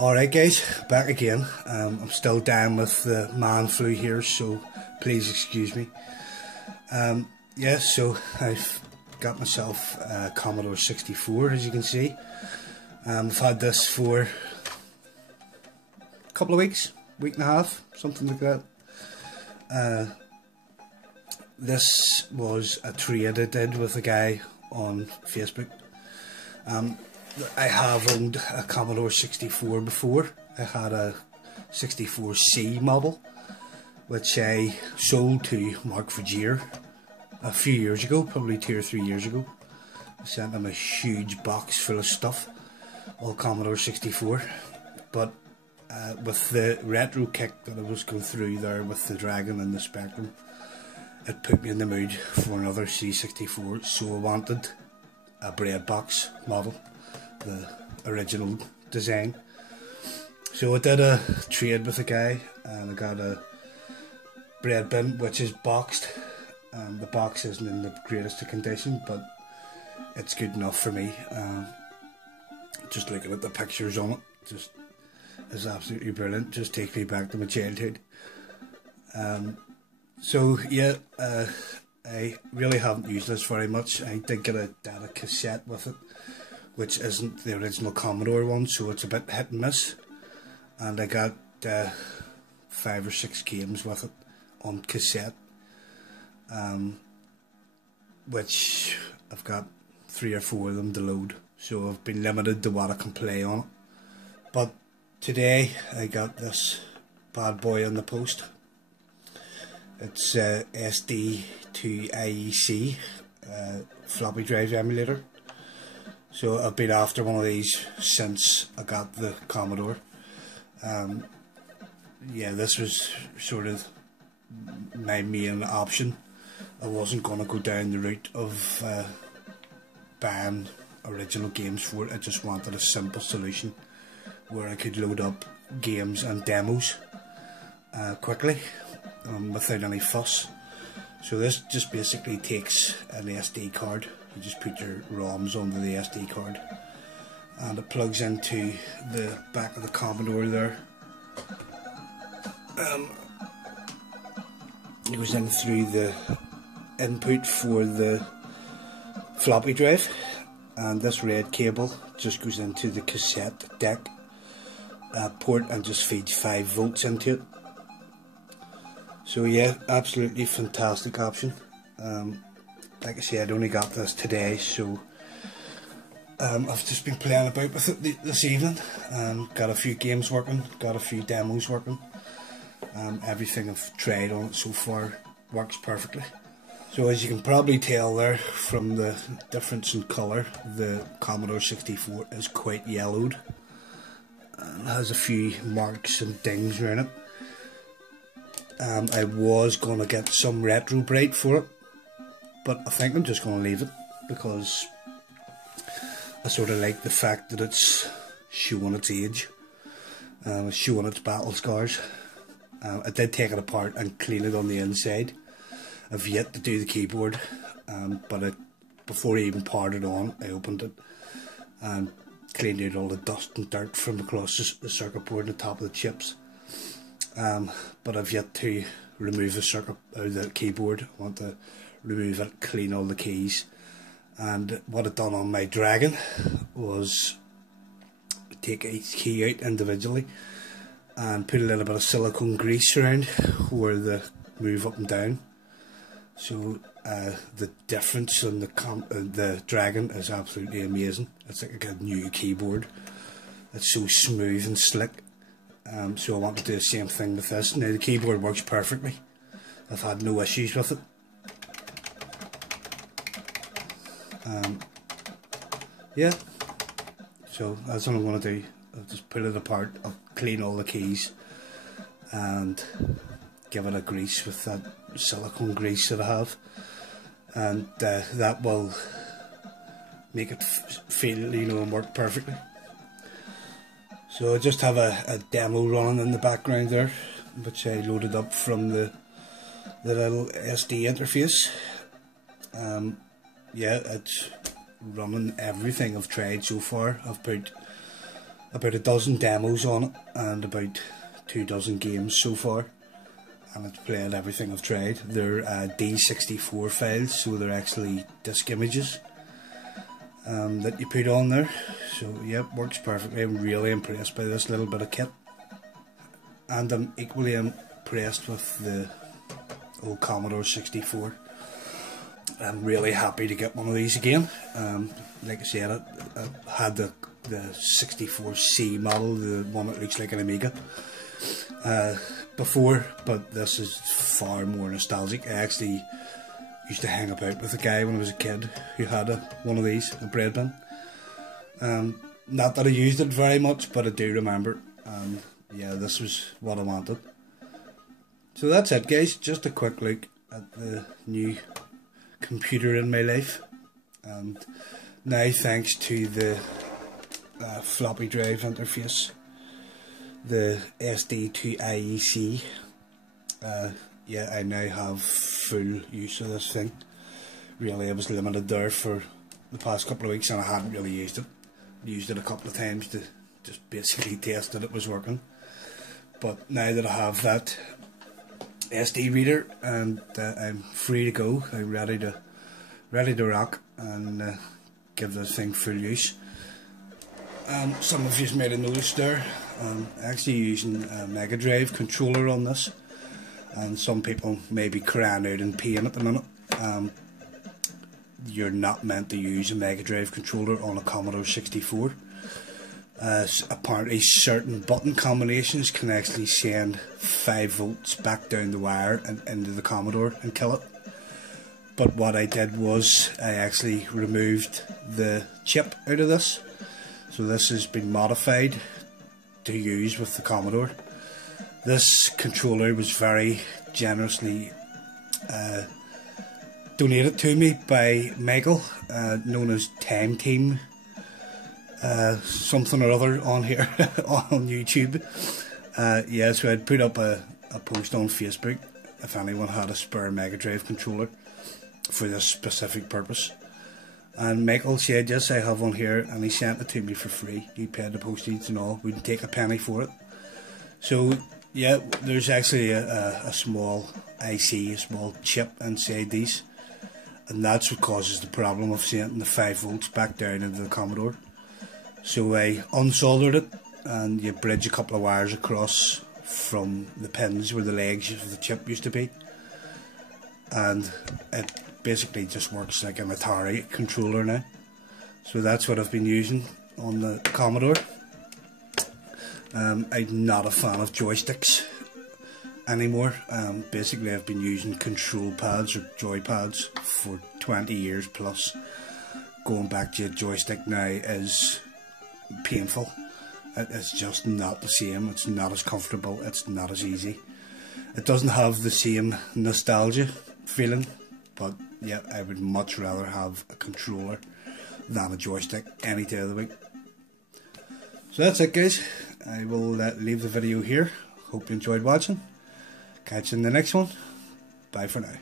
Alright guys, back again. I'm still down with the man flu here, so please excuse me. Yeah, so I've got myself a Commodore 64, as you can see. I've had this for a couple of weeks, week and a half, something like that. This was a trade I did with a guy on Facebook. I have owned a Commodore 64 before. I had a 64C model, which I sold to Mark Vergier a few years ago, probably 2 or 3 years ago. I sent him a huge box full of stuff, all Commodore 64. But with the retro kick that I was going through there with the Dragon and the Spectrum, it put me in the mood for another C64, so I wanted a bread box model, the original design. So I did a trade with a guy and I got a bread bin which is boxed. The box isn't in the greatest of condition, but it's good enough for me. Just looking at the pictures on it just is absolutely brilliant, just takes me back to my childhood. So yeah, I really haven't used this very much. I did get a data cassette with it, which isn't the original Commodore one, so it's a bit hit and miss. And I got 5 or 6 games with it on cassette, which I've got 3 or 4 of them to load, so I've been limited to what I can play on it. But today I got this bad boy in the post. It's SD2IEC floppy drive emulator. So I've been after one of these since I got the Commodore. Yeah, this was sort of my main option. I wasn't going to go down the route of buying original games for it. I just wanted a simple solution where I could load up games and demos quickly, without any fuss. So this just basically takes an SD card. You just put your ROMs onto the SD card and it plugs into the back of the Commodore there. It goes in through the input for the floppy drive, and this red cable just goes into the cassette deck port and just feeds 5 volts into it. So yeah, absolutely fantastic option. Like I said, I only got this today, so I've just been playing about with it this evening. Got a few games working, got a few demos working. Everything I've tried on it so far works perfectly. So as you can probably tell there from the difference in colour, the Commodore 64 is quite yellowed and has a few marks and dings around it. I was going to get some retro bright for it, but I think I'm just going to leave it because I sort of like the fact that it's showing its age, it's showing its battle scars. I did take it apart and clean it on the inside. I've yet to do the keyboard, but before I even powered it on, I opened it and cleaned out all the dust and dirt from across the circuit board and the top of the chips. But I've yet to remove the keyboard. I want to remove it, clean all the keys. And what I've done on my Dragon was take each key out individually and put a little bit of silicone grease around where they move up and down. So the difference in the Dragon is absolutely amazing. It's like a new keyboard. It's so smooth and slick. So I want to do the same thing with this. Now the keyboard works perfectly. I've had no issues with it. Yeah, so that's what I'm going to do. I'll just pull it apart, I'll clean all the keys and give it a grease with that silicone grease that I have, and that will make it feel, and work perfectly. So I just have a demo running in the background there, which I loaded up from the little SD interface. Yeah, it's running everything I've tried so far. I've put about a dozen demos on it and about 24 games so far, and it's played everything I've tried. They're D64 files, so they're actually disk images that you put on there. So yep, works perfectly. I'm really impressed by this little bit of kit, and I'm equally impressed with the old Commodore 64. I'm really happy to get one of these again. Like I said, I had the 64C model, the one that looks like an Amiga, before, but this is far more nostalgic. I actually used to hang about with a guy when I was a kid who had one of these, a bread bin. Not that I used it very much, but I do remember. Yeah, this was what I wanted. So that's it, guys. Just a quick look at the new computer in my life, and now thanks to the floppy drive interface, the SD2IEC, yeah, I now have full use of this thing. Really, I was limited there for the past couple of weeks and I hadn't really used it. Used it a couple of times to just basically test that it was working, but now that I have that SD reader and I'm free to go, I'm ready to rock and give this thing full use. Some of you might have noticed there, I'm actually using a Mega Drive controller on this, and some people may be crying out in pain at the minute. You're not meant to use a Mega Drive controller on a Commodore 64. Apparently certain button combinations can actually send 5 volts back down the wire and into the Commodore and kill it. But what I did was I actually removed the chip out of this, so this has been modified to use with the Commodore. This controller was very generously donated to me by Michael, known as Time Team something or other on here on YouTube. Yeah, so I'd put up a post on Facebook if anyone had a spare Mega Drive controller for this specific purpose, and Michael said yes, I have one here, and he sent it to me for free. He paid the postage and all, wouldn't take a penny for it. So yeah, there's actually a small IC, a small chip inside these, and that's what causes the problem of sending the 5 volts back down into the Commodore. So I unsoldered it, and you bridge a couple of wires across from the pins where the legs of the chip used to be, and it basically just works like an Atari controller now. So that's what I've been using on the Commodore. I'm not a fan of joysticks anymore. Basically I've been using control pads or joypads for 20 years plus. Going back to a joystick now is painful. It's just not the same. It's not as comfortable, it's not as easy. It doesn't have the same nostalgia feeling, but yeah, I would much rather have a controller than a joystick any day of the week. So that's it, guys. I will leave the video here. Hope you enjoyed watching. Catch you in the next one. Bye for now.